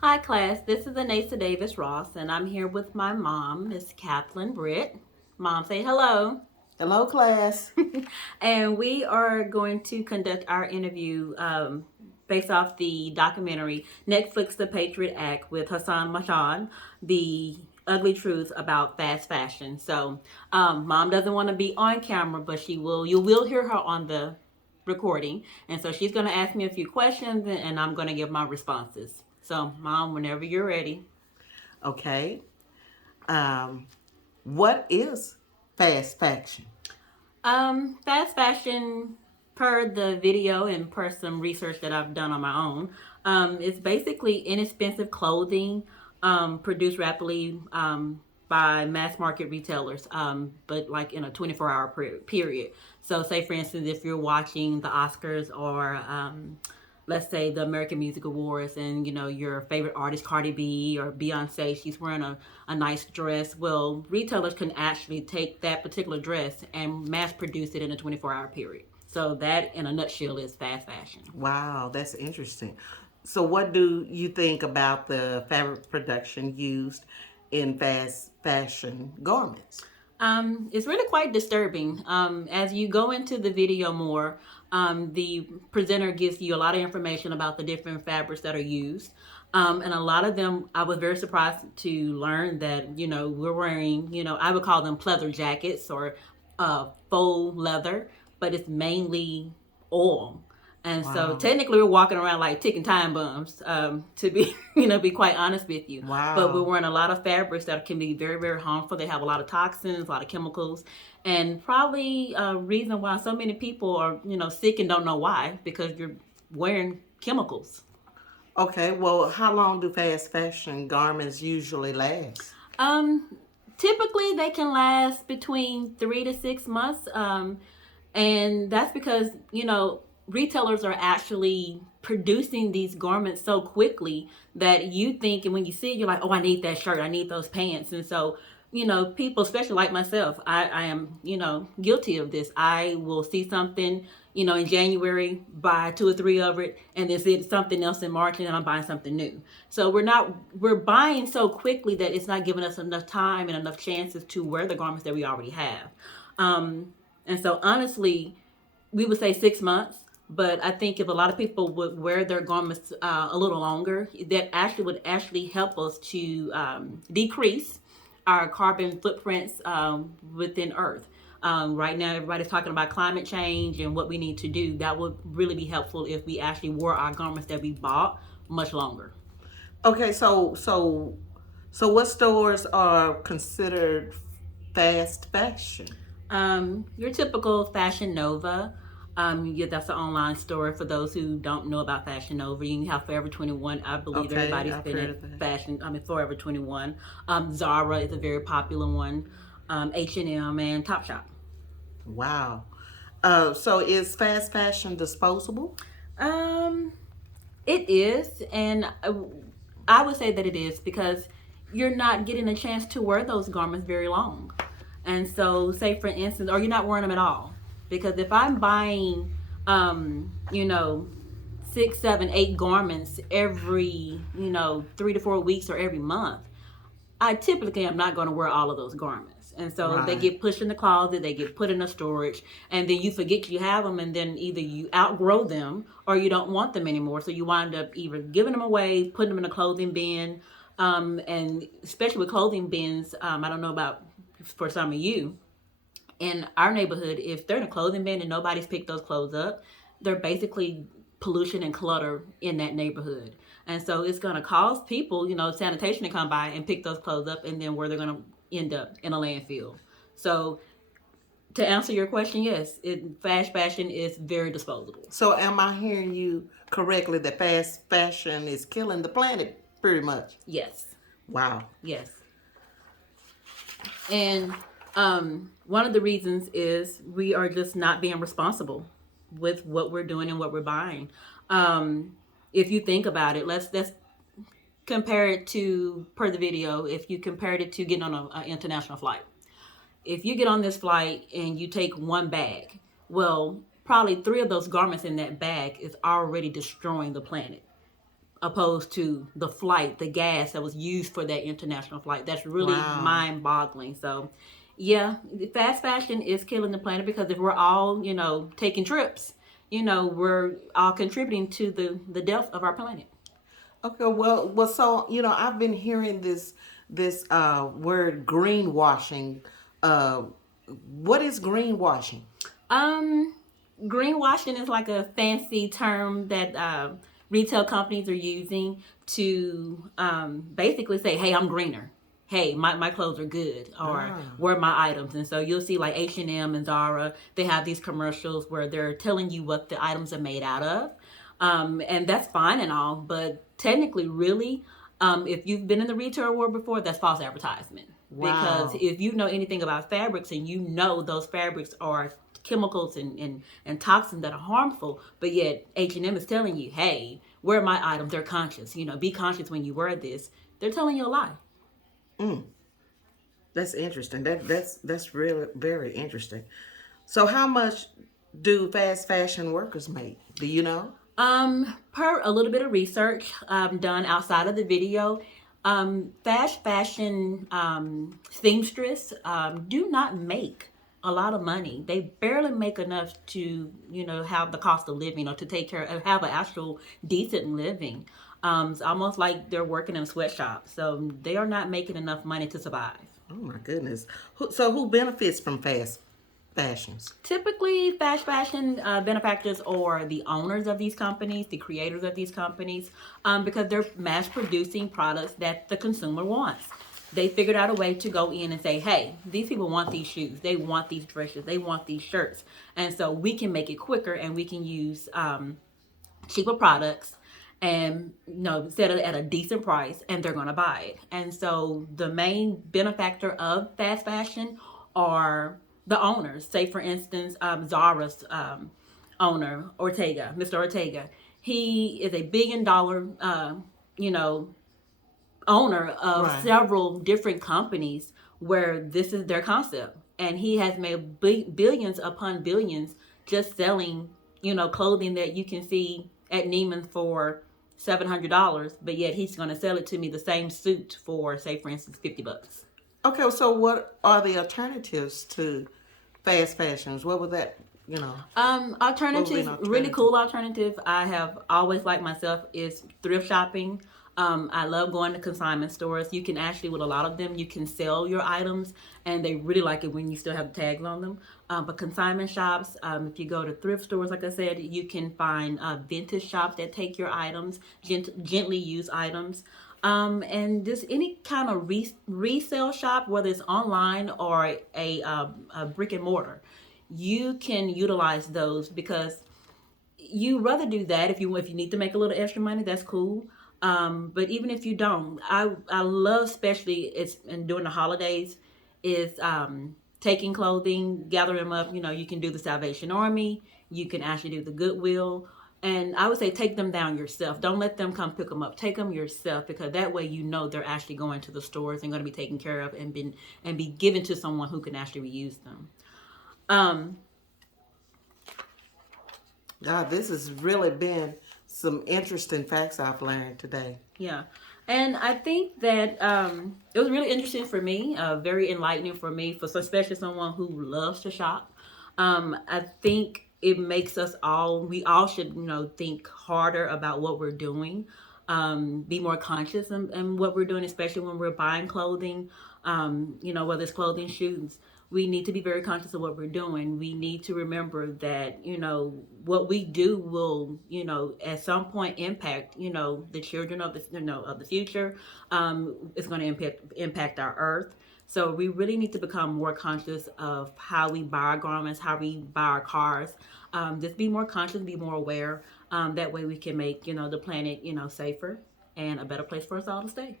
Hi, class. This is Anasa Davis Ross, and I'm here with my mom, Miss Kathleen Britt. Mom, say hello. Hello, class. And we are going to conduct our interview based off the documentary Netflix The Patriot Act with Hasan The Ugly Truth About Fast Fashion. So, Mom doesn't want to be on camera, but she will. You will hear her on the recording, and so she's going to ask me a few questions, and I'm going to give my responses. So, Mom, whenever you're ready. Okay. Um, what is fast fashion? Fast fashion, per the video and per some research that I've done on my own, it's basically inexpensive clothing produced rapidly by mass market retailers, but like in a 24-hour period. So, say for instance, if you're watching the Oscars or let's say the American Music Awards, and your favorite artist Cardi B or Beyonce, she's wearing a nice dress. Well, retailers can actually take that particular dress and mass produce it in a 24-hour period. So that, in a nutshell, is fast fashion. Wow, that's interesting. So, what do you think about the fabric production used in fast fashion garments? It's really quite disturbing. As you go into the video more, the presenter gives you a lot of information about the different fabrics that are used. And a lot of them, I was very surprised to learn that, we're wearing, I would call them pleather jackets or faux leather, but it's mainly oil. And so Wow. technically we're walking around like ticking time bombs, to be, be quite honest with you. But we're Wow. wearing a lot of fabrics that can be very, very harmful. They have a lot of toxins, a lot of chemicals, and probably a reason why so many people are, sick and don't know why, because you're wearing chemicals. Okay, well, how long do fast fashion garments usually last? Um, Typically they can last between 3 to 6 months. And that's because, retailers are actually producing these garments so quickly that you think, and when you see it, you're like, oh, I need that shirt, I need those pants. And so, people, especially like myself, I am, guilty of this. I will see something, in January, buy two or three of it, and then see something else in March, and then I'm buying something new. So we're buying so quickly that it's not giving us enough time and enough chances to wear the garments that we already have. And so honestly, we would say 6 months, but I think if a lot of people would wear their garments a little longer, that actually would actually help us to decrease our carbon footprints within Earth. Right now, everybody's talking about climate change and what we need to do. That would really be helpful if we actually wore our garments that we bought much longer. Okay, so what stores are considered fast fashion? Your typical Fashion Nova. Yeah, that's an online store for those who don't know about Fashion Nova. You can have Forever 21. I believe Okay, everybody's I've been heard at of that. fashion. Forever 21. Zara is a very popular one. H&M and Topshop. Wow. So is fast fashion disposable? Um, it is, and I would say that it is because you're not getting a chance to wear those garments very long. And so, say for instance, or you're not wearing them at all. Because if I'm buying, um, you know, 6, 7, 8 garments every, 3 to 4 weeks or every month, I typically am not going to wear all of those garments. And so they Right. get pushed in the closet, they get put in a storage, and then you forget you have them, and then either you outgrow them or you don't want them anymore. So you wind up either giving them away, putting them in a clothing bin, and especially with clothing bins, I don't know about for some of you, in our neighborhood, if they're in a clothing bin and nobody's picked those clothes up, they're basically pollution and clutter in that neighborhood. And so it's going to cause people, sanitation to come by and pick those clothes up, and then where they're going to end up in a landfill. So to answer your question, yes, fast fashion is very disposable. So am I hearing you correctly that fast fashion is killing the planet pretty much? Yes, Wow. yes. And one of the reasons is we are just not being responsible with what we're doing and what we're buying. If you think about it, let's compare it to, per the video, if you compared it to getting on an international flight. If you get on this flight and you take one bag, well, probably three of those garments in that bag is already destroying the planet. opposed to the flight, the gas that was used for that international flight. That's really Wow. mind boggling. So, yeah, fast fashion is killing the planet because if we're all, taking trips, we're all contributing to the death of our planet. Okay, well, so I've been hearing this word greenwashing. Uh, what is greenwashing? Um, Greenwashing is like a fancy term that retail companies are using to basically say, "Hey, I'm greener. Hey, my clothes are good, or Ah, wear my items." And so you'll see like H&M and Zara. They have these commercials where they're telling you what the items are made out of, and that's fine and all. But technically, really, if you've been in the retail world before, that's false advertisement. Because wow. if you know anything about fabrics and you know those fabrics are chemicals and toxins that are harmful, but yet H&M is telling you, hey, wear my items, they're conscious, be conscious when you wear this, they're telling you a lie. Mm, that's interesting. That's really very interesting. So, how much do fast fashion workers make? Do you know? Per a little bit of research done outside of the video, fast fashion seamstress do not make a lot of money. They barely make enough to, have the cost of living or to take care of, have an actual decent living. It's almost like they're working in a sweatshop. So they are not making enough money to survive. Oh my goodness. So, who benefits from fast fashions? Typically, fast fashion benefactors are the owners of these companies, the creators of these companies, because they're mass producing products that the consumer wants. They figured out a way to go in and say, hey, these people want these shoes, they want these dresses, they want these shirts. And so we can make it quicker and we can use cheaper products and set it at a decent price and they're going to buy it. And so the main benefactor of fast fashion are the owners. Say for instance, Zara's owner, Ortega, Mr. Ortega. He is a $1 billion you know owner of Right. several different companies where this is their concept, and he has made billions upon billions just selling clothing that you can see at Neiman's for $700, but yet he's going to sell it to me the same suit for, say for instance, $50. Okay, so what are the alternatives to fast fashions? What would that, you know, what would be an Alternative, really alternative? cool alternative. I have always liked myself is thrift shopping. I love going to consignment stores. You can actually, with a lot of them, you can sell your items, and they really like it when you still have the tags on them. But consignment shops, if you go to thrift stores, like I said, you can find vintage shops that take your items, gently used items. And just any kind of resale shop, whether it's online or a brick and mortar, you can utilize those because you rather do that if you need to make a little extra money, that's cool. But even if you don't, I love, especially it's and during the holidays, is taking clothing, gather them up. You can do the Salvation Army, you can actually do the Goodwill, and I would say take them down yourself. Don't let them come pick them up. Take them yourself because that way they're actually going to the stores and going to be taken care of and be given to someone who can actually reuse them. Um, God, this has really been some interesting facts I've learned today. Yeah. And I think that it was really interesting for me, very enlightening for me, for especially someone who loves to shop. I think it makes we all should, think harder about what we're doing, be more conscious in what we're doing, especially when we're buying clothing, whether it's clothing, shoes. We need to be very conscious of what we're doing. We need to remember that, what we do will, at some point impact, the children of the future. It's going to impact our earth. So we really need to become more conscious of how we buy our garments, how we buy our cars. Just be more conscious, be more aware. That way we can make, the planet, safer and a better place for us all to stay.